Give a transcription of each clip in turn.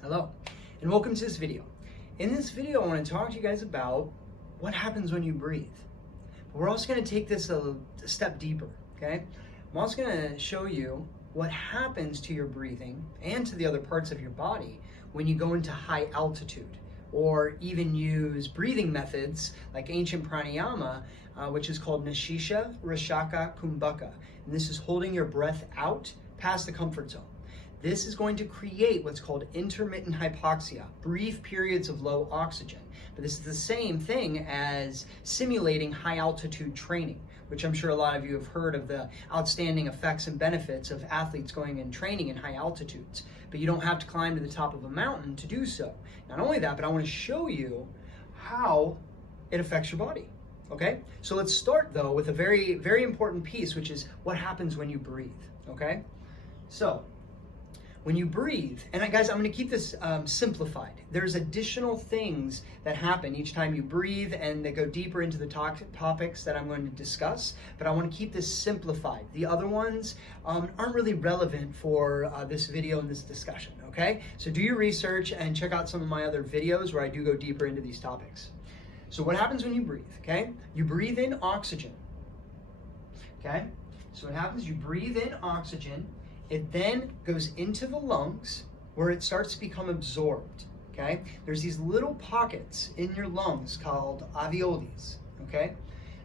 Hello, and welcome to this video. In this video, I want to talk to you guys about what happens when you breathe. But we're also going to take this a step deeper, okay? I'm also going to show you what happens to your breathing and to the other parts of your body when you go into high altitude, or even use breathing methods like ancient pranayama, which is called Nashisha Rashaka Kumbhaka. And this is holding your breath out past the comfort zone. This is going to create what's called intermittent hypoxia, brief periods of low oxygen. But this is the same thing as simulating high altitude training, which I'm sure a lot of you have heard of the outstanding effects and benefits of athletes going and training in high altitudes. But you don't have to climb to the top of a mountain to do so. Not only that, but I want to show you how it affects your body. Okay? So let's start though with a very, very important piece, which is what happens when you breathe. Okay? So, when you breathe, and guys, I'm going to keep this simplified. There's additional things that happen each time you breathe, and they go deeper into the topics that I'm going to discuss, but I want to keep this simplified. The other ones aren't really relevant for this video and this discussion, okay? So do your research and check out some of my other videos where I do go deeper into these topics. So what happens when you breathe, okay? You breathe in oxygen, okay? So what happens, you breathe in oxygen. It then goes into the lungs where it starts to become absorbed, okay? There's these little pockets in your lungs called alveoli, okay?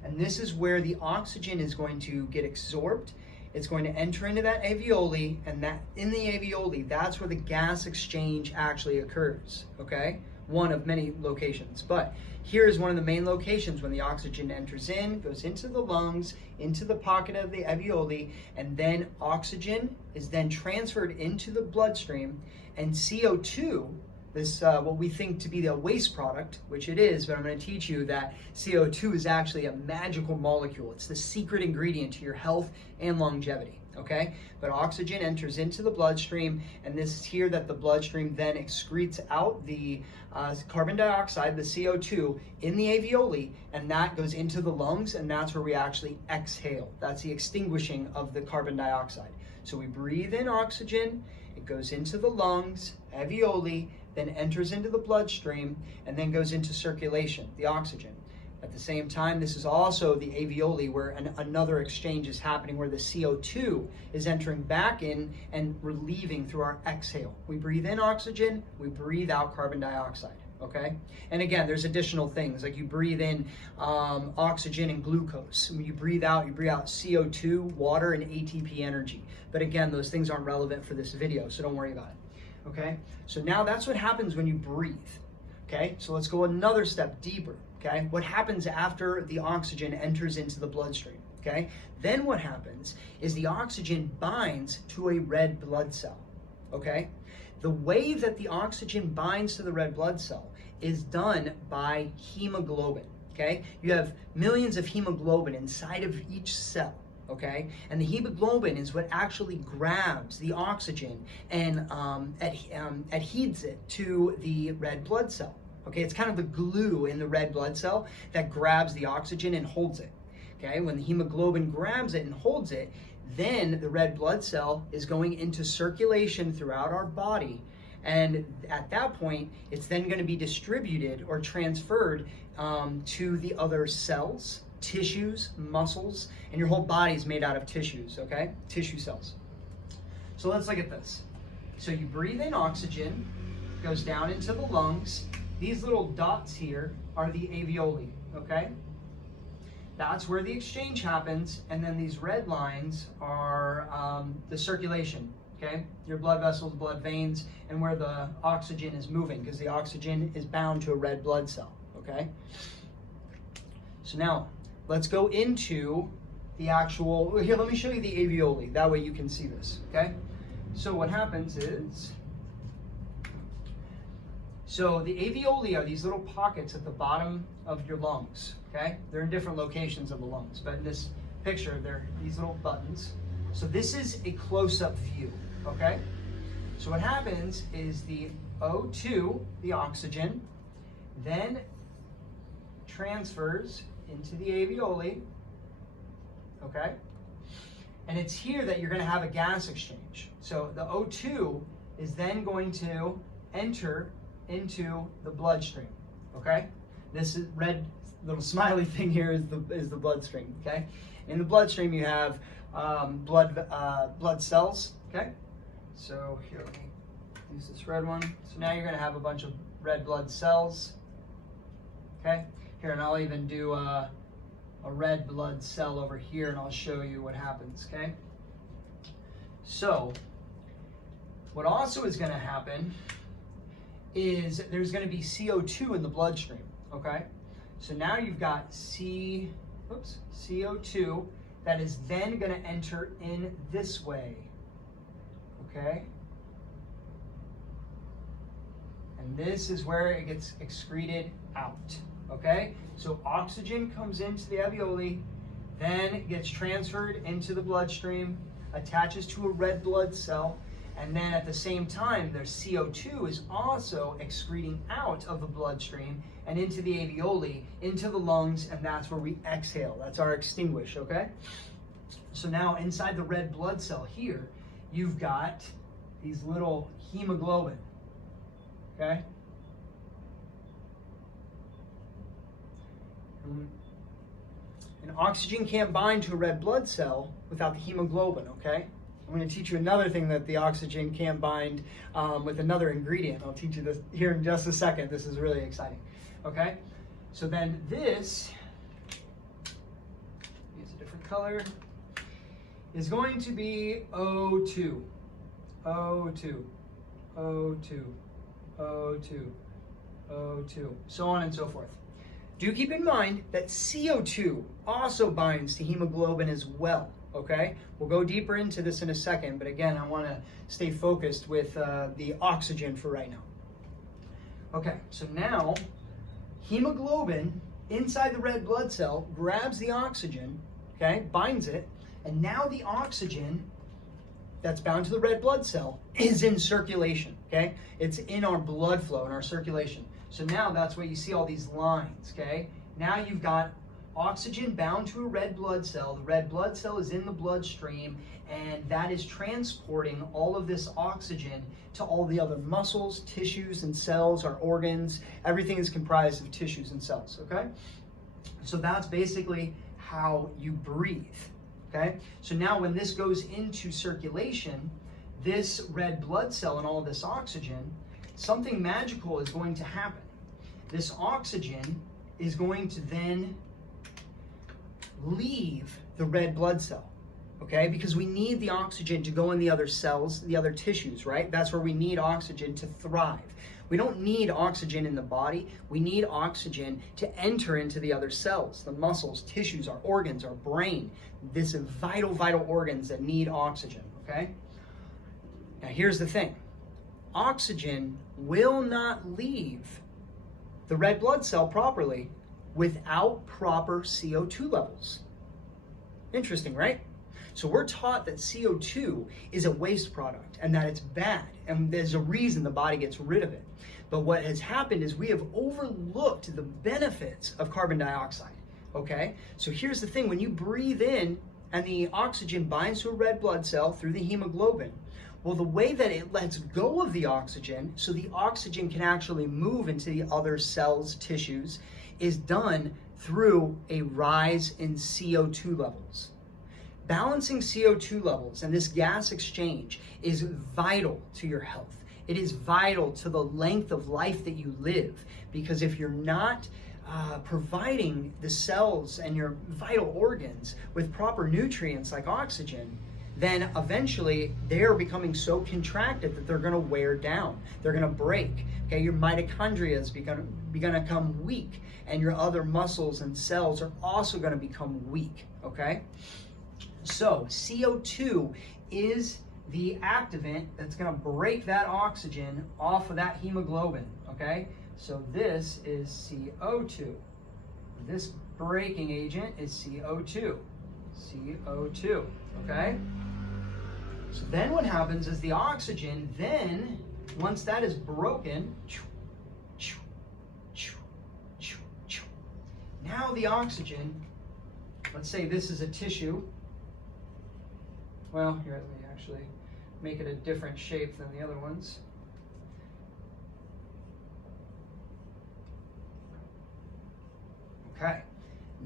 And this is where the oxygen is going to get absorbed. It's going to enter into that alveoli, and that in the alveoli, that's where the gas exchange actually occurs, okay? One of many locations, but here is one of the main locations when the oxygen enters in, goes into the lungs, into the pocket of the alveoli, and then oxygen is then transferred into the bloodstream, and CO2, this what we think to be the waste product, which it is, but I'm going to teach you that CO2 is actually a magical molecule. It's the secret ingredient to your health and longevity. Okay, but oxygen enters into the bloodstream, and this is here that the bloodstream then excretes out the carbon dioxide, the CO2, in the alveoli, and that goes into the lungs, and that's where we actually exhale. That's the extinguishing of the carbon dioxide. So we breathe in oxygen, it goes into the lungs, alveoli, then enters into the bloodstream, and then goes into circulation, the oxygen. At the same time, this is also the alveoli where another exchange is happening, where the CO2 is entering back in and we're leaving through our exhale. We breathe in oxygen, we breathe out carbon dioxide, okay? And again, there's additional things, like you breathe in oxygen and glucose. When you breathe out CO2, water, and ATP energy. But again, those things aren't relevant for this video, so don't worry about it, okay? So now that's what happens when you breathe, okay? So let's go another step deeper. Okay, what happens after the oxygen enters into the bloodstream? Okay, then what happens is the oxygen binds to a red blood cell. Okay, the way that the oxygen binds to the red blood cell is done by hemoglobin. Okay, you have millions of hemoglobin inside of each cell. Okay, and the hemoglobin is what actually grabs the oxygen and adheres it to the red blood cell. Okay, it's kind of the glue in the red blood cell that grabs the oxygen and holds it. Okay, when the hemoglobin grabs it and holds it, then the red blood cell is going into circulation throughout our body. And at that point, it's then going to be distributed or transferred to the other cells, tissues, muscles, and your whole body is made out of tissues, okay? Tissue cells. So let's look at this. So you breathe in oxygen, goes down into the lungs. These little dots here are the alveoli, okay? That's where the exchange happens, and then these red lines are the circulation, okay? Your blood vessels, blood veins, and where the oxygen is moving, because the oxygen is bound to a red blood cell, okay? So now, let's go into the actual, here, let me show you the alveoli. That way you can see this, okay? So what happens is, so the alveoli are these little pockets at the bottom of your lungs, okay? They're in different locations of the lungs, but in this picture, they're these little buttons. So this is a close-up view, okay? So what happens is the O2, the oxygen, then transfers into the alveoli, okay? And it's here that you're going to have a gas exchange. So the O2 is then going to enter into the bloodstream, okay? This is red little smiley thing here is the bloodstream, okay? In the bloodstream you have blood cells, okay? So here, let me use this red one. So now you're gonna have a bunch of red blood cells, okay? Here, and I'll even do a red blood cell over here, and I'll show you what happens, okay? So, what also is gonna happen is there's gonna be CO2 in the bloodstream, okay? So now you've got CO2 that is then gonna enter in this way, okay? And this is where it gets excreted out, okay? So oxygen comes into the alveoli, then gets transferred into the bloodstream, attaches to a red blood cell, and then at the same time, their CO2 is also excreting out of the bloodstream and into the alveoli, into the lungs, and that's where we exhale. That's our extinguish, okay? So now inside the red blood cell here, you've got these little hemoglobin, okay? And oxygen can't bind to a red blood cell without the hemoglobin, okay? I'm going to teach you another thing that the oxygen can't bind with another ingredient. I'll teach you this here in just a second. This is really exciting, okay? So then this, use a different color, is going to be O2, O2, O2, O2, O2, so on and so forth. Do keep in mind that CO2 also binds to hemoglobin as well, okay? We'll go deeper into this in a second, but again, I want to stay focused with the oxygen for right now. Okay, so now hemoglobin inside the red blood cell grabs the oxygen, okay, binds it, and now the oxygen that's bound to the red blood cell is in circulation, okay? It's in our blood flow, in our circulation. So now that's why you see all these lines, okay? Now you've got oxygen bound to a red blood cell. The red blood cell is in the bloodstream, and that is transporting all of this oxygen to all the other muscles, tissues, and cells, our organs. Everything is comprised of tissues and cells, okay? So that's basically how you breathe, okay? So now when this goes into circulation, this red blood cell and all of this oxygen, something magical is going to happen. This oxygen is going to then leave the red blood cell, okay? Because we need the oxygen to go in the other cells, the other tissues, right? That's where we need oxygen to thrive. We don't need oxygen in the body. We need oxygen to enter into the other cells, the muscles, tissues, our organs, our brain. This is vital, vital organs that need oxygen, okay? Now here's the thing. Oxygen will not leave the red blood cell properly without proper CO2 levels. Interesting, right? So we're taught that CO2 is a waste product and that it's bad, and there's a reason the body gets rid of it. But what has happened is we have overlooked the benefits of carbon dioxide, okay? So here's the thing, when you breathe in and the oxygen binds to a red blood cell through the hemoglobin, well, the way that it lets go of the oxygen, so the oxygen can actually move into the other cells, tissues, is done through a rise in CO2 levels. Balancing CO2 levels and this gas exchange is vital to your health. It is vital to the length of life that you live, because if you're not providing the cells and your vital organs with proper nutrients like oxygen, then eventually they're becoming so contracted that they're going to wear down. They're going to break. Okay, your mitochondria is going to become weak, and your other muscles and cells are also going to become weak. Okay, so CO2 is the activant that's going to break that oxygen off of that hemoglobin. Okay, so this is CO2. This breaking agent is CO2. CO2. Okay. So then what happens is the oxygen, then once that is broken, now the oxygen, let's say this is a tissue. Well, here, let me actually make it a different shape than the other ones. Okay,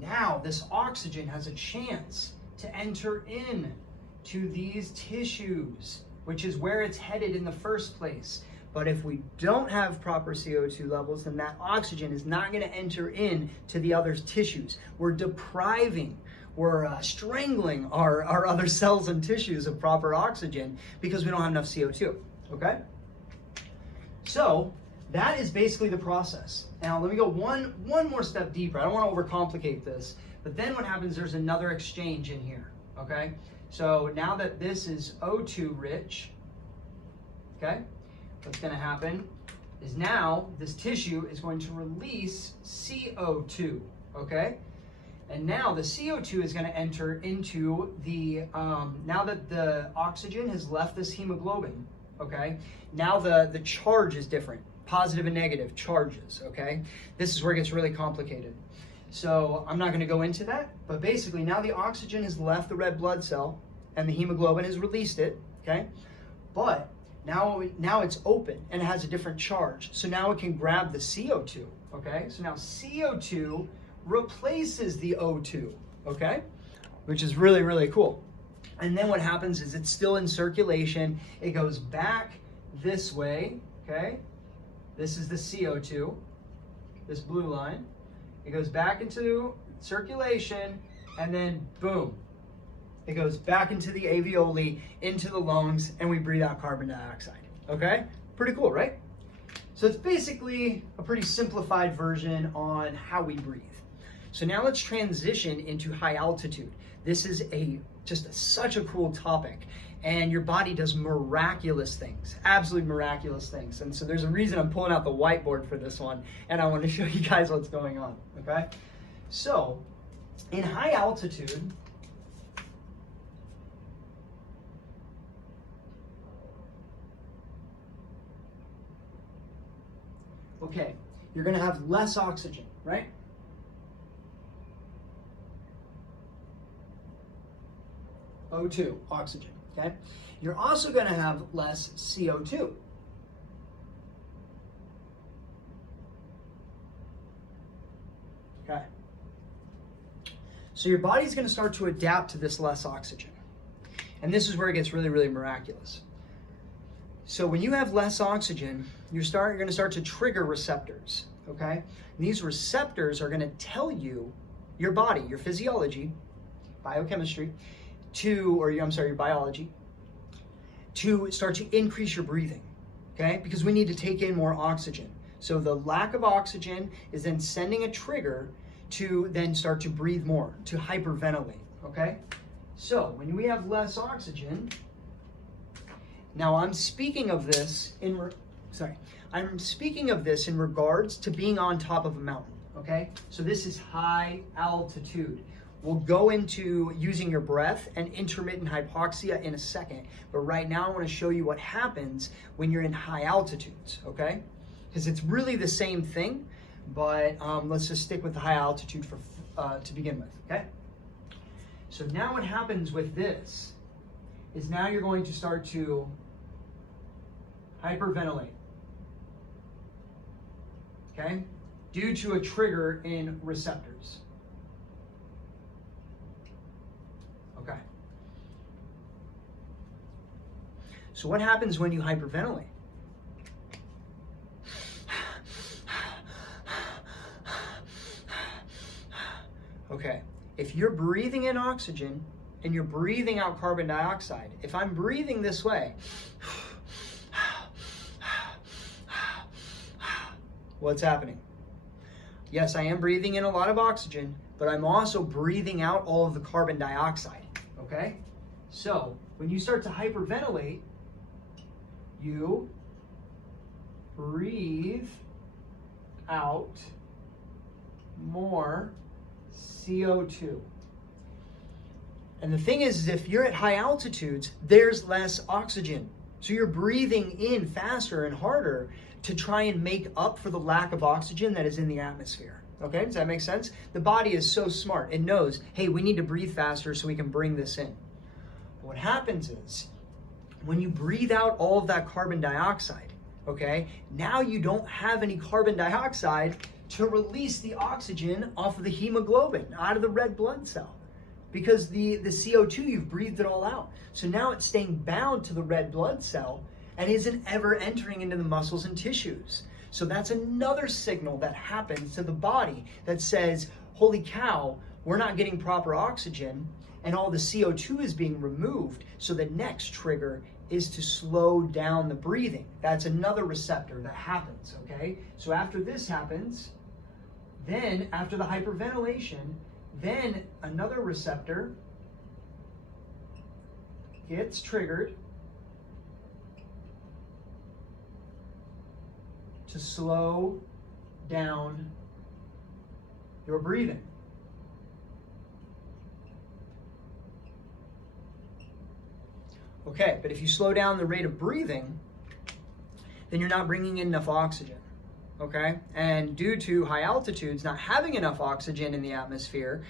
now this oxygen has a chance to enter in to these tissues, which is where it's headed in the first place. But if we don't have proper CO2 levels, then that oxygen is not going to enter in to the other tissues. We're depriving, we're strangling our other cells and tissues of proper oxygen because we don't have enough CO2, okay? So that is basically the process. Now let me go one more step deeper. I don't want to overcomplicate this, but then what happens, there's another exchange in here, okay? So now that this is O2 rich, okay, what's going to happen is now this tissue is going to release CO2, okay? And now the CO2 is going to enter into the, now that the oxygen has left this hemoglobin, okay, now the charge is different, positive and negative charges, okay? This is where it gets really complicated. So I'm not going to go into that, but basically now the oxygen has left the red blood cell and the hemoglobin has released it, okay? But now it's open and it has a different charge. So now it can grab the CO2, okay? So now CO2 replaces the O2, okay? Which is really, really cool. And then what happens is it's still in circulation. It goes back this way, okay? This is the CO2, this blue line. It goes back into circulation, and then boom, it goes back into the alveoli, into the lungs, and we breathe out carbon dioxide, okay? Pretty cool, right? So it's basically a pretty simplified version on how we breathe. So now let's transition into high altitude. This is such a cool topic, and your body does miraculous things, absolutely miraculous things. And so there's a reason I'm pulling out the whiteboard for this one, and I want to show you guys what's going on, okay? So in high altitude, okay, you're going to have less oxygen, right? O2, oxygen, okay? You're also going to have less CO2. Okay. So your body's going to start to adapt to this less oxygen. And this is where it gets really, really miraculous. So when you have less oxygen, you're going to start to trigger receptors, okay? And these receptors are going to tell you, your body, your physiology, biochemistry, your biology, to start to increase your breathing, okay? Because we need to take in more oxygen. So the lack of oxygen is then sending a trigger to then start to breathe more, to hyperventilate, okay? So when we have less oxygen, now I'm speaking of this in regards to being on top of a mountain, okay? So this is high altitude. We'll go into using your breath and intermittent hypoxia in a second, but right now I want to show you what happens when you're in high altitudes, okay? Because it's really the same thing, but let's just stick with the high altitude to begin with, okay? So now what happens with this is now you're going to start to hyperventilate, okay? Due to a trigger in receptors. Okay. So what happens when you hyperventilate? Okay, if you're breathing in oxygen and you're breathing out carbon dioxide, if I'm breathing this way, what's happening? Yes, I am breathing in a lot of oxygen, but I'm also breathing out all of the carbon dioxide, okay? So when you start to hyperventilate, you breathe out more CO2. And the thing is, if you're at high altitudes, there's less oxygen. So you're breathing in faster and harder to try and make up for the lack of oxygen that is in the atmosphere. Okay, does that make sense? The body is so smart. It knows, hey, we need to breathe faster so we can bring this in. But what happens is, when you breathe out all of that carbon dioxide, okay, now you don't have any carbon dioxide to release the oxygen off of the hemoglobin, out of the red blood cell. Because the CO2, you've breathed it all out. So now it's staying bound to the red blood cell and isn't ever entering into the muscles and tissues. So that's another signal that happens to the body that says, holy cow, we're not getting proper oxygen and all the CO2 is being removed. So the next trigger is to slow down the breathing. That's another receptor that happens, okay? So after this happens, then after the hyperventilation, then another receptor gets triggered to slow down your breathing. Okay, but if you slow down the rate of breathing, then you're not bringing in enough oxygen, okay? And due to high altitudes not having enough oxygen in the atmosphere,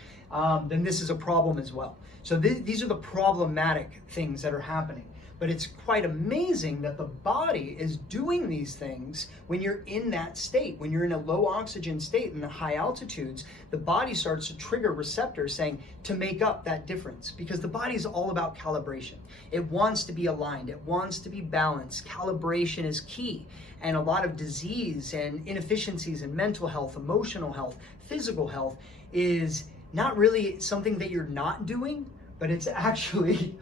then this is a problem as well. So these are the problematic things that are happening. But it's quite amazing that the body is doing these things when you're in that state. When you're in a low oxygen state in the high altitudes, the body starts to trigger receptors saying to make up that difference, because the body is all about calibration. It wants to be aligned. It wants to be balanced. Calibration is key. And a lot of disease and inefficiencies in mental health, emotional health, physical health is not really something that you're not doing, but it's actually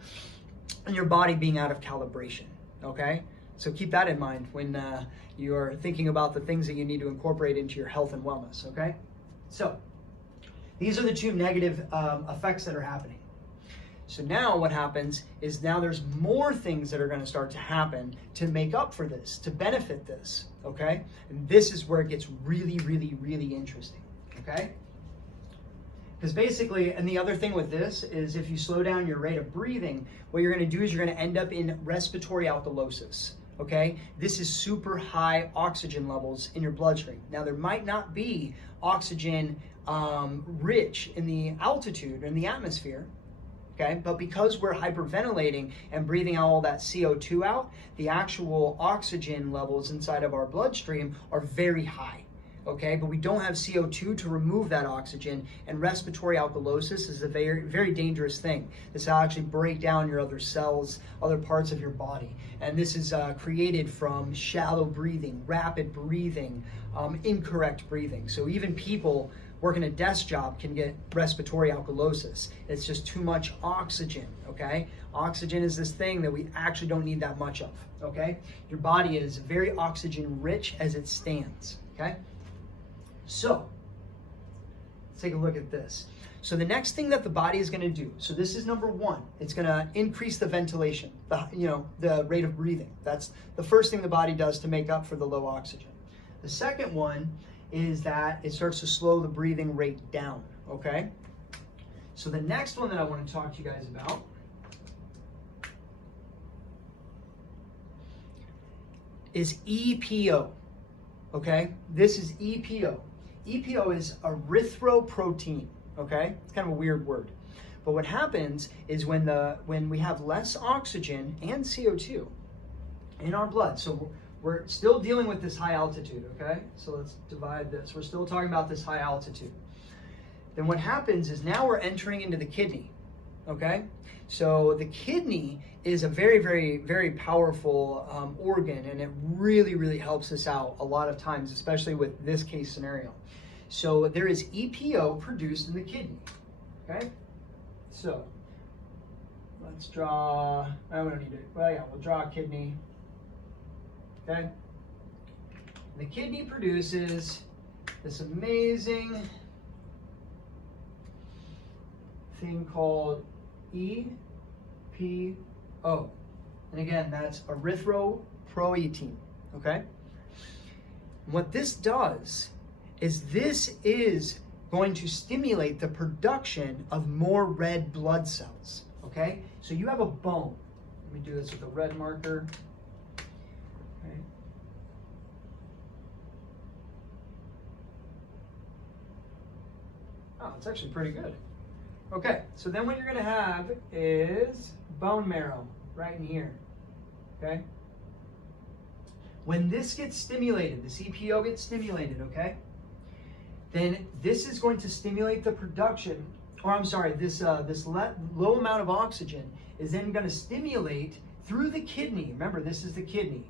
and your body being out of calibration, okay? So keep that in mind when you're thinking about the things that you need to incorporate into your health and wellness, okay? So these are the two negative effects that are happening. So now what happens is now there's more things that are going to start to happen to make up for this, to benefit this, okay? And this is where it gets really, really, really interesting, okay? Because basically, and the other thing with this is if you slow down your rate of breathing, what you're going to do is you're going to end up in respiratory alkalosis, okay? This is super high oxygen levels in your bloodstream. Now, there might not be oxygen rich in the altitude, in the atmosphere, okay? But because we're hyperventilating and breathing all that CO2 out, the actual oxygen levels inside of our bloodstream are very high. Okay, but we don't have CO2 to remove that oxygen, and respiratory alkalosis is a very, very dangerous thing. This will actually break down your other cells, other parts of your body, and this is created from shallow breathing, rapid breathing, incorrect breathing. So even people working a desk job can get respiratory alkalosis. It's just too much oxygen, okay? Oxygen is this thing that we actually don't need that much of, okay? Your body is very oxygen rich as it stands, okay? So, let's take a look at this. So the next thing that the body is going to do, so this is number one, it's going to increase the ventilation, the rate of breathing. That's the first thing the body does to make up for the low oxygen. The second one is that it starts to slow the breathing rate down, okay? So the next one that I want to talk to you guys about is EPO, okay? This is EPO. EPO is erythropoietin, okay? It's kind of a weird word. But what happens is when we have less oxygen and CO2 in our blood, so we're still dealing with this high altitude, okay? So let's divide this. We're still talking about this high altitude. Then what happens is now we're entering into the kidney, okay? So the kidney is a very, very, very powerful organ, and it really, really helps us out a lot of times, especially with this case scenario. So there is EPO produced in the kidney, okay? So let's draw, we don't need it, well yeah, we'll draw a kidney, okay? The kidney produces this amazing thing called EPO. And again, that's erythropoietin, okay? And what this does is this is going to stimulate the production of more red blood cells, okay? So you have a bone. Let me do this with a red marker. Okay. Oh, it's actually pretty good. Okay, so then what you're going to have is bone marrow right in here, okay? When this gets stimulated, this EPO gets stimulated, okay? then this is going to stimulate the production, or I'm sorry, this low amount of oxygen is then going to stimulate through the kidney. Remember, this is the kidney.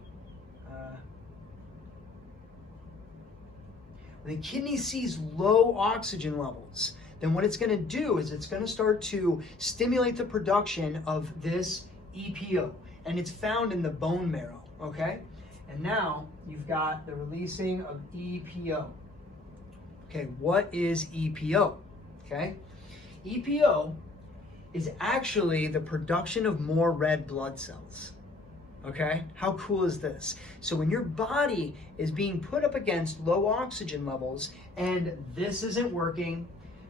When the kidney sees low oxygen levels, then what it's going to do is it's going to start to stimulate the production of this EPO, and it's found in the bone marrow, okay? And now you've got the releasing of EPO. Okay, what is EPO? Okay, EPO is actually the production of more red blood cells. Okay, how cool is this? So when your body is being put up against low oxygen levels and this isn't working,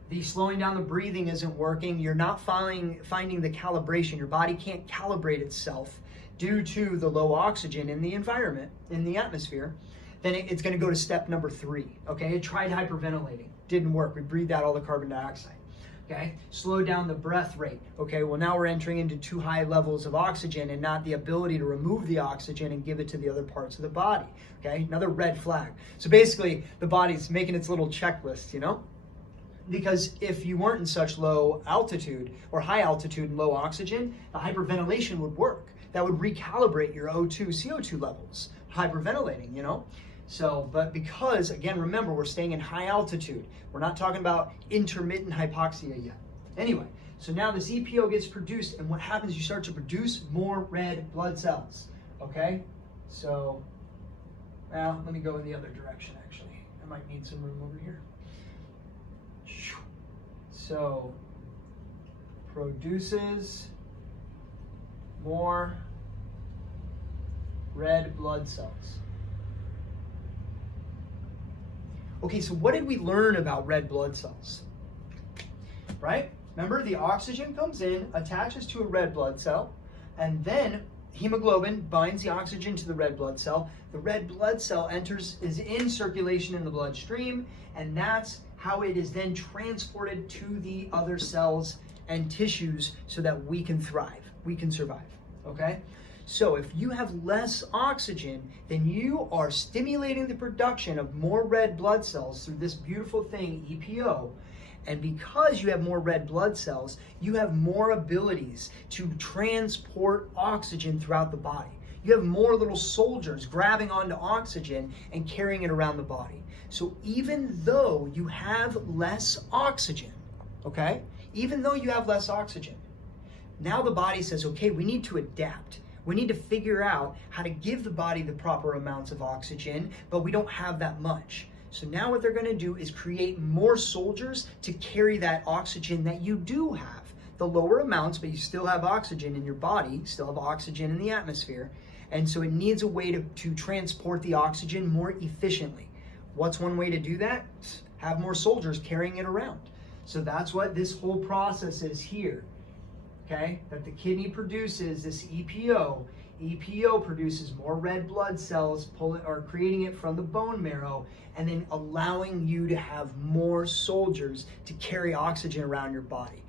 the slowing down the breathing isn't working, you're not finding the calibration, your body can't calibrate itself due to the low oxygen in the environment, in the atmosphere, then it's going to go to step number 3. Okay, it tried hyperventilating, didn't work. We breathed out all the carbon dioxide. Okay, slow down the breath rate. Okay, well now we're entering into too high levels of oxygen and not the ability to remove the oxygen and give it to the other parts of the body. Okay, another red flag. So basically, the body's making its little checklist, you know? Because if you weren't in such low altitude or high altitude and low oxygen, the hyperventilation would work. That would recalibrate your O2, CO2 levels, hyperventilating, you know? So, but because, again, remember, we're staying in high altitude. We're not talking about intermittent hypoxia yet. Anyway, so now this EPO gets produced, and what happens, you start to produce more red blood cells, okay? So, well, let me go in the other direction, actually. I might need some room over here. So, produces more red blood cells. Okay, so what did we learn about red blood cells? Right? Remember, the oxygen comes in, attaches to a red blood cell, and then hemoglobin binds the oxygen to the red blood cell. The red blood cell is in circulation in the bloodstream, and that's how it is then transported to the other cells and tissues so that we can thrive, we can survive, okay? So if you have less oxygen, then you are stimulating the production of more red blood cells through this beautiful thing, EPO. And because you have more red blood cells, you have more abilities to transport oxygen throughout the body. You have more little soldiers grabbing onto oxygen and carrying it around the body. So even though you have less oxygen, okay? Even though you have less oxygen, now the body says, okay, we need to adapt. We need to figure out how to give the body the proper amounts of oxygen, but we don't have that much. So now what they're going to do is create more soldiers to carry that oxygen that you do have. The lower amounts, but you still have oxygen in your body, still have oxygen in the atmosphere. And so it needs a way to transport the oxygen more efficiently. What's one way to do that? Have more soldiers carrying it around. So that's what this whole process is here. Okay, that the kidney produces this EPO. EPO produces more red blood cells, creating it from the bone marrow, and then allowing you to have more soldiers to carry oxygen around your body.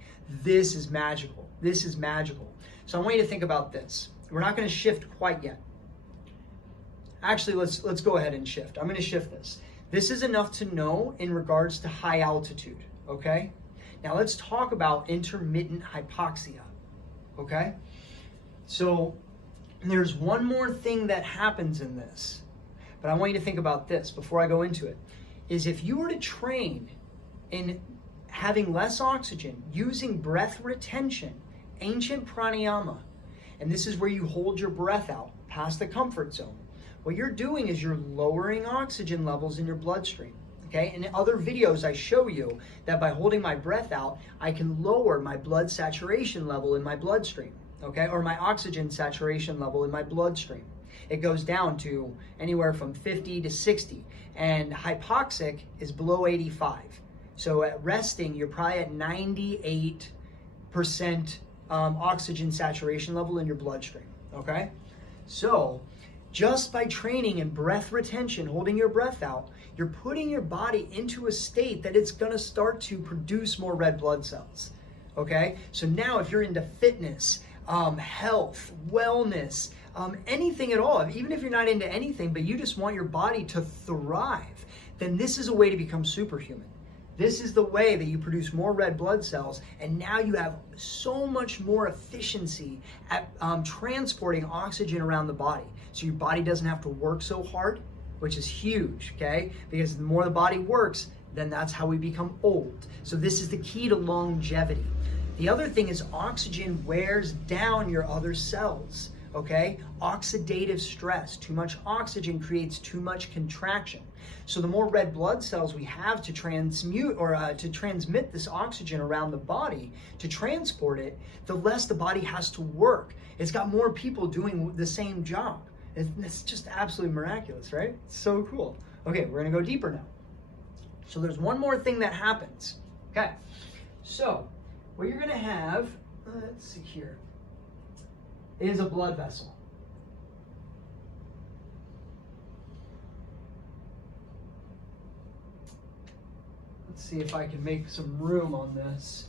This is magical. This is magical. So I want you to think about this. We're not going to shift quite yet. Actually, let's go ahead and shift. I'm going to shift this. This is enough to know in regards to high altitude, okay? Now let's talk about intermittent hypoxia. Okay, so there's one more thing that happens in this, but I want you to think about this before I go into it, is if you were to train in having less oxygen, using breath retention, ancient pranayama, and this is where you hold your breath out past the comfort zone, what you're doing is you're lowering oxygen levels in your bloodstream. Okay, in other videos I show you that by holding my breath out, I can lower my blood saturation level in my bloodstream, okay, or my oxygen saturation level in my bloodstream. It goes down to anywhere from 50 to 60, and hypoxic is below 85. So at resting, you're probably at 98% oxygen saturation level in your bloodstream, okay? So just by training in breath retention, holding your breath out, you're putting your body into a state that it's going to start to produce more red blood cells, okay? So now if you're into fitness, health, wellness, anything at all, even if you're not into anything, but you just want your body to thrive, then this is a way to become superhuman. This is the way that you produce more red blood cells, and now you have so much more efficiency at transporting oxygen around the body. So your body doesn't have to work so hard, which is huge, okay? Because the more the body works, then that's how we become old. So this is the key to longevity. The other thing is oxygen wears down your other cells, okay? Oxidative stress, too much oxygen creates too much contraction. So the more red blood cells we have to transmute or to transmit this oxygen around the body, to transport it, the less the body has to work. It's got more people doing the same job. It's just absolutely miraculous, right? It's so cool. Okay, we're gonna go deeper now. So there's one more thing that happens, okay? So what you're gonna have, let's see here, is a blood vessel. Let's see if I can make some room on this.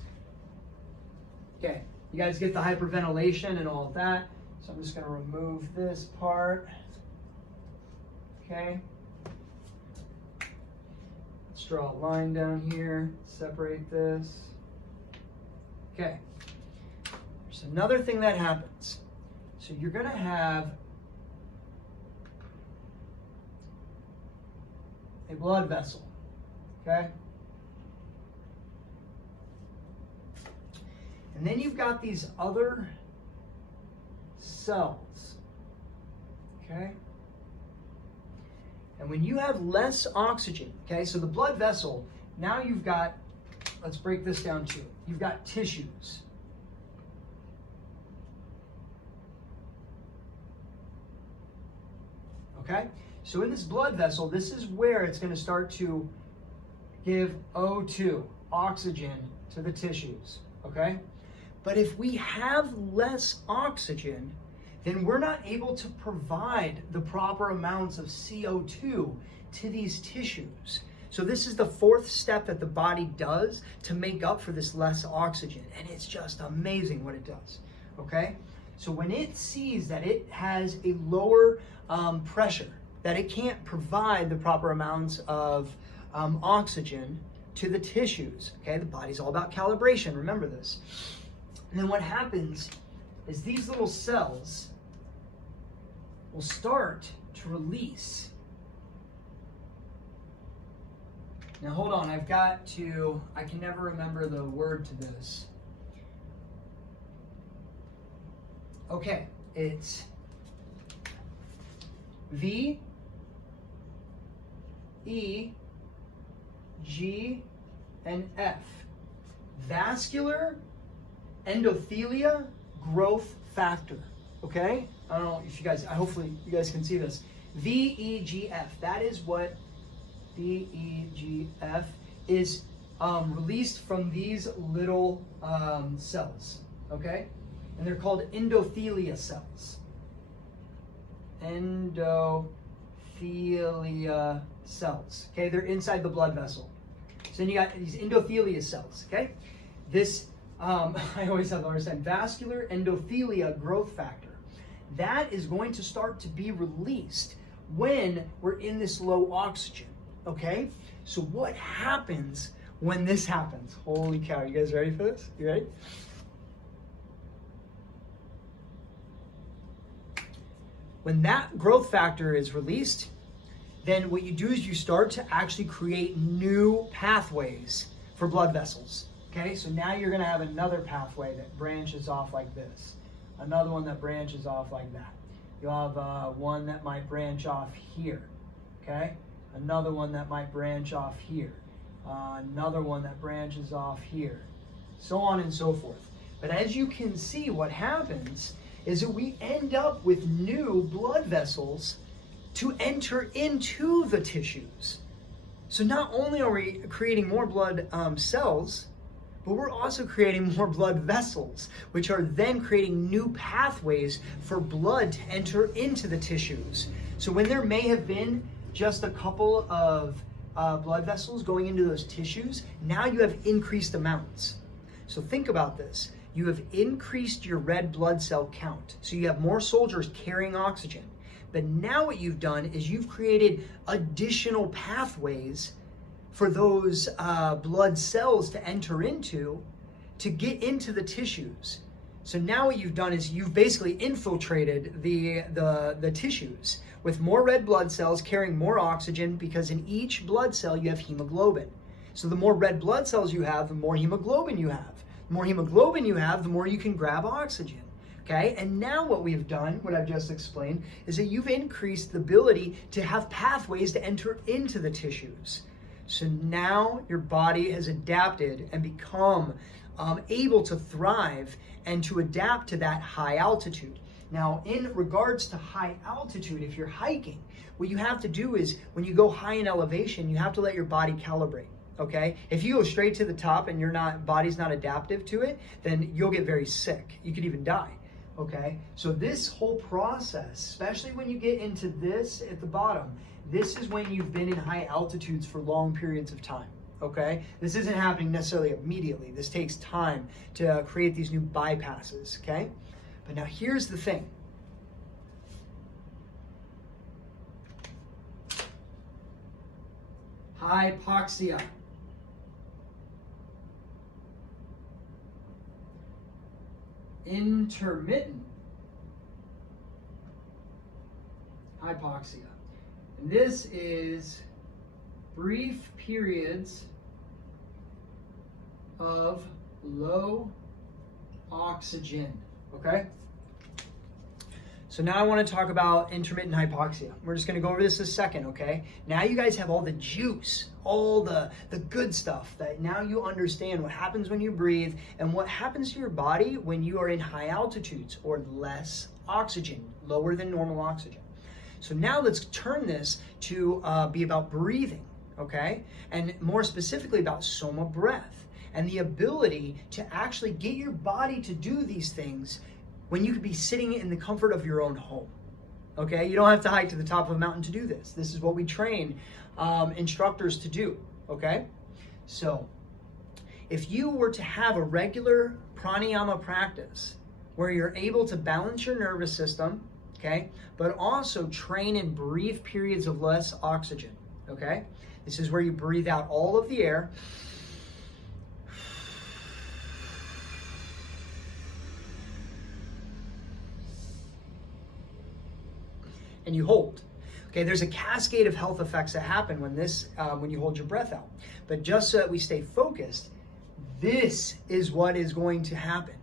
Okay, you guys get the hyperventilation and all of that. So I'm just gonna remove this part. Okay. Let's draw a line down here, separate this. Okay. There's another thing that happens. So you're gonna have a blood vessel, okay? And then you've got these other cells, okay? And when you have less oxygen, okay, so the blood vessel, now you've got, let's break this down too. You've got tissues. Okay? So in this blood vessel, this is where it's going to start to give O2, oxygen, to the tissues, okay? But if we have less oxygen, then we're not able to provide the proper amounts of CO2 to these tissues. So this is the fourth step that the body does to make up for this less oxygen. And it's just amazing what it does, okay? So when it sees that it has a lower pressure, that it can't provide the proper amounts of oxygen to the tissues, okay? The body's all about calibration, remember this. And then what happens is these little cells will start to release. Now hold on, I can never remember the word to this. Okay, it's V, E, G, and F. Vascular endothelia growth factor. Okay? I don't know if you guys, hopefully you guys can see this. VEGF. That is what VEGF is released from these little cells. Okay? And they're called endothelia cells. Endothelia cells. Okay? They're inside the blood vessel. So then you got these endothelia cells. Okay? This I always have to understand, vascular endothelia growth factor. That is going to start to be released when we're in this low oxygen, okay? So what happens when this happens? Holy cow, you guys ready for this? You ready? When that growth factor is released, then what you do is you start to actually create new pathways for blood vessels. Okay, so now you're going to have another pathway that branches off like this. Another one that branches off like that. You'll have one that might branch off here. Okay, another one that might branch off here. Another one that branches off here. So on and so forth. But as you can see, what happens is that we end up with new blood vessels to enter into the tissues. So not only are we creating more blood cells, but we're also creating more blood vessels, which are then creating new pathways for blood to enter into the tissues. So when there may have been just a couple of blood vessels going into those tissues, now you have increased amounts. So think about this. You have increased your red blood cell count. So you have more soldiers carrying oxygen. But now what you've done is you've created additional pathways for those blood cells to enter into, to get into the tissues. So now what you've done is you've basically infiltrated the tissues with more red blood cells carrying more oxygen, because in each blood cell you have hemoglobin. So the more red blood cells you have, the more hemoglobin you have. The more hemoglobin you have, the more you can grab oxygen. Okay, and now what we've done, what I've just explained, is that you've increased the ability to have pathways to enter into the tissues. So now your body has adapted and become able to thrive and to adapt to that high altitude. Now, in regards to high altitude, if you're hiking, what you have to do is when you go high in elevation, you have to let your body calibrate. Okay, if you go straight to the top and your body's not adaptive to it, then you'll get very sick. You could even die. Okay, so this whole process, especially when you get into this at the bottom, this is when you've been in high altitudes for long periods of time. Okay, this isn't happening necessarily immediately. This takes time to create these new bypasses. Okay, but now here's the thing. Hypoxia. Intermittent hypoxia. And this is brief periods of low oxygen. Okay? So now I want to talk about intermittent hypoxia. We're just going to go over this a second, okay? Now you guys have all the juice, all the good stuff, that now you understand what happens when you breathe and what happens to your body when you are in high altitudes or less oxygen, lower than normal oxygen. So now let's turn this to be about breathing, okay? And more specifically about SOMA breath and the ability to actually get your body to do these things when you could be sitting in the comfort of your own home. Okay, you don't have to hike to the top of a mountain to do this. This is what we train instructors to do. Okay, so if you were to have a regular pranayama practice where you're able to balance your nervous system, okay, but also train in brief periods of less oxygen, okay, this is where you breathe out all of the air. And you hold. Okay, there's a cascade of health effects that happen when you hold your breath out. But just so that we stay focused, this is what is going to happen.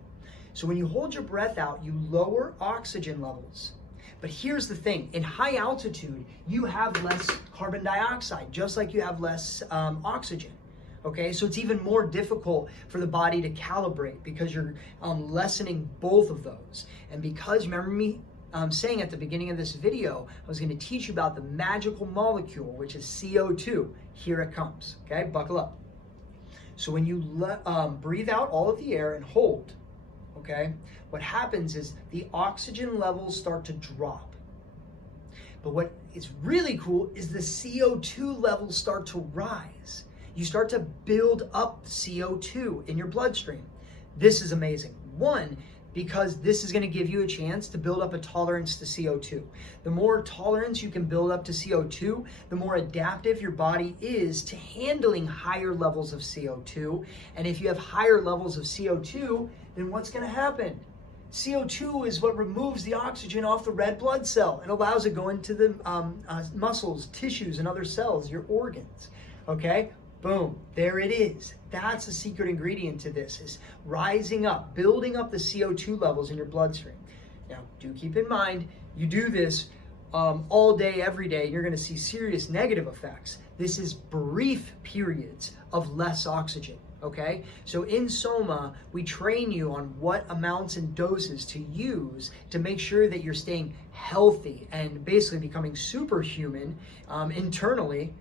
So when you hold your breath out, you lower oxygen levels. But here's the thing, in high altitude, you have less carbon dioxide, just like you have less oxygen. Okay, so it's even more difficult for the body to calibrate because you're lessening both of those. And because, remember me saying at the beginning of this video, I was going to teach you about the magical molecule, which is CO2. Here it comes. Okay, buckle up. So when you breathe out all of the air and hold, okay, what happens is the oxygen levels start to drop. But what is really cool is the CO2 levels start to rise. You start to build up CO2 in your bloodstream. This is amazing. One, because this is going to give you a chance to build up a tolerance to CO2. The more tolerance you can build up to CO2, the more adaptive your body is to handling higher levels of CO2. And if you have higher levels of CO2, then what's going to happen? CO2 is what removes the oxygen off the red blood cell and allows it to go into the muscles, tissues, and other cells, your organs. Okay? Boom, there it is. That's the secret ingredient to this, is rising up, building up the CO2 levels in your bloodstream. Now, do keep in mind, you do this all day, every day, and you're going to see serious negative effects. This is brief periods of less oxygen, okay? So in SOMA, we train you on what amounts and doses to use to make sure that you're staying healthy and basically becoming superhuman internally,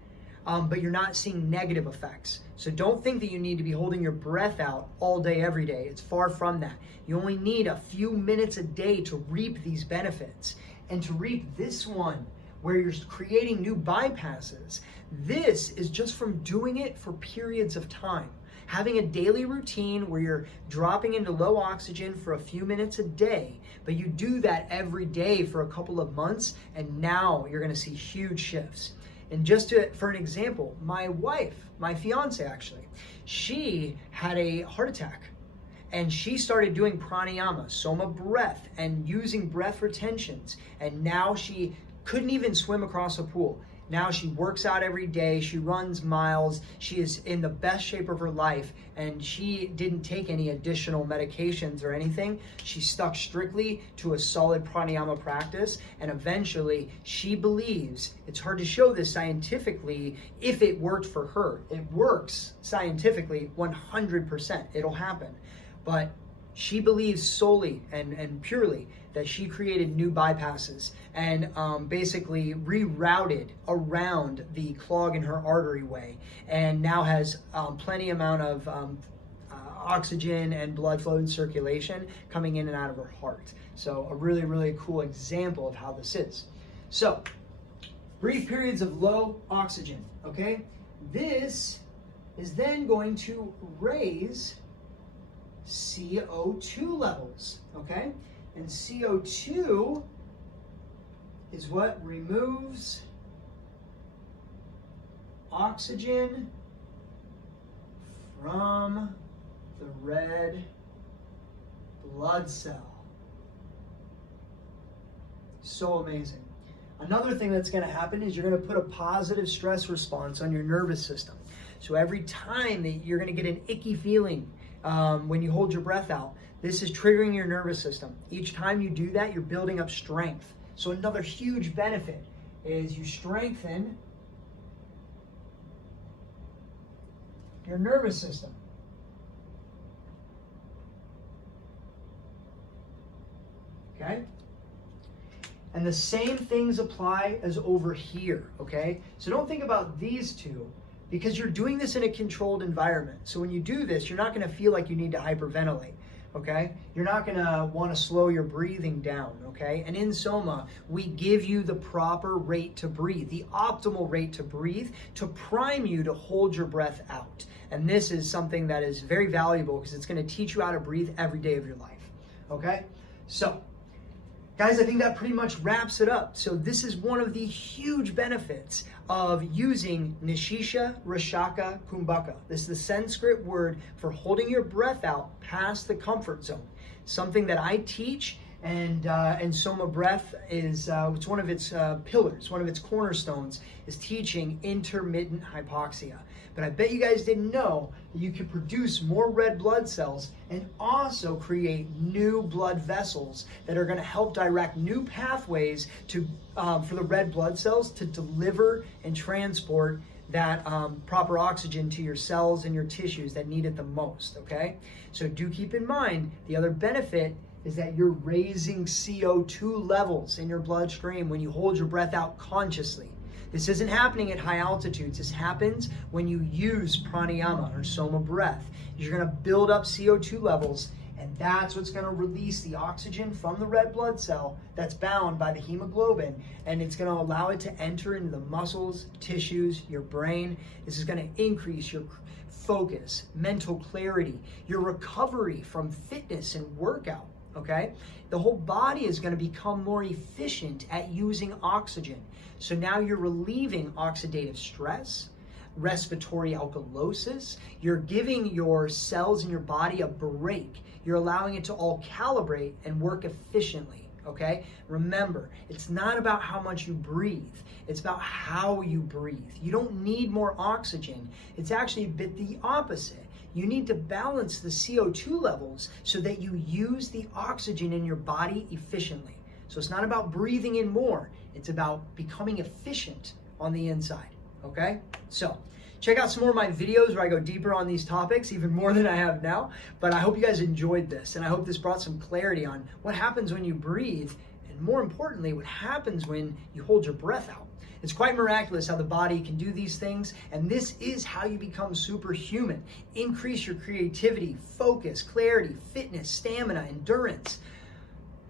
but you're not seeing negative effects. So don't think that you need to be holding your breath out all day, every day. It's far from that. You only need a few minutes a day to reap these benefits. And to reap this one, where you're creating new bypasses, this is just from doing it for periods of time. Having a daily routine where you're dropping into low oxygen for a few minutes a day, but you do that every day for a couple of months, and now you're gonna see huge shifts. And for an example, my wife, my fiance actually, she had a heart attack. And she started doing pranayama, SOMA breath, and using breath retentions. And now she couldn't even swim across a pool. Now she works out every day, she runs miles, she is in the best shape of her life, and she didn't take any additional medications or anything. She stuck strictly to a solid pranayama practice, and eventually she believes, it's hard to show this scientifically if it worked for her. It works scientifically 100%, it'll happen. But she believes solely and purely that she created new bypasses and basically rerouted around the clog in her artery way, and now has plenty amount of oxygen and blood flow and circulation coming in and out of her heart. So a really, really cool example of how this is. So brief periods of low oxygen, okay? This is then going to raise CO2 levels, okay? And CO2 is what removes oxygen from the red blood cell. So amazing. Another thing that's going to happen is you're going to put a positive stress response on your nervous system. So every time that you're going to get an icky feeling when you hold your breath out, this is triggering your nervous system. Each time you do that, you're building up strength. So another huge benefit is you strengthen your nervous system. Okay? And the same things apply as over here, okay? So don't think about these two, because you're doing this in a controlled environment. So when you do this, you're not gonna feel like you need to hyperventilate, okay? You're not gonna wanna slow your breathing down, okay? And in SOMA, we give you the proper rate to breathe, the optimal rate to breathe, to prime you to hold your breath out. And this is something that is very valuable because it's gonna teach you how to breathe every day of your life, okay? So, guys, I think that pretty much wraps it up. So this is one of the huge benefits of using Nishisha Rashaka Kumbhaka. This is the Sanskrit word for holding your breath out past the comfort zone. Something that I teach, and SOMA Breath is it's one of its pillars, one of its cornerstones is teaching intermittent hypoxia. But I bet you guys didn't know that you can produce more red blood cells and also create new blood vessels that are going to help direct new pathways to for the red blood cells to deliver and transport that proper oxygen to your cells and your tissues that need it the most, okay? So do keep in mind, the other benefit is that you're raising CO2 levels in your bloodstream when you hold your breath out consciously. This isn't happening at high altitudes. This happens when you use pranayama or SOMA breath. You're going to build up CO2 levels, and that's what's going to release the oxygen from the red blood cell that's bound by the hemoglobin, and it's going to allow it to enter into the muscles, tissues, your brain. This is going to increase your focus, mental clarity, your recovery from fitness and workout. Okay? The whole body is going to become more efficient at using oxygen. So now you're relieving oxidative stress, respiratory alkalosis. You're giving your cells in your body a break. You're allowing it to all calibrate and work efficiently. Okay? Remember, it's not about how much you breathe. It's about how you breathe. You don't need more oxygen. It's actually a bit the opposite. You need to balance the CO2 levels so that you use the oxygen in your body efficiently. So it's not about breathing in more. It's about becoming efficient on the inside, okay? So check out some more of my videos where I go deeper on these topics, even more than I have now. But I hope you guys enjoyed this, and I hope this brought some clarity on what happens when you breathe, and more importantly, what happens when you hold your breath out. It's quite miraculous how the body can do these things, and this is how you become superhuman. Increase your creativity, focus, clarity, fitness, stamina, endurance.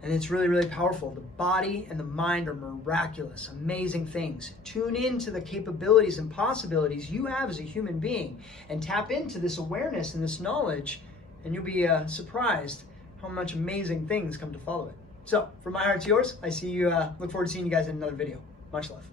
And it's really, really powerful. The body and the mind are miraculous, amazing things. Tune into the capabilities and possibilities you have as a human being and tap into this awareness and this knowledge, and you'll be surprised how much amazing things come to follow it. So, from my heart to yours, I see you. Look forward to seeing you guys in another video. Much love.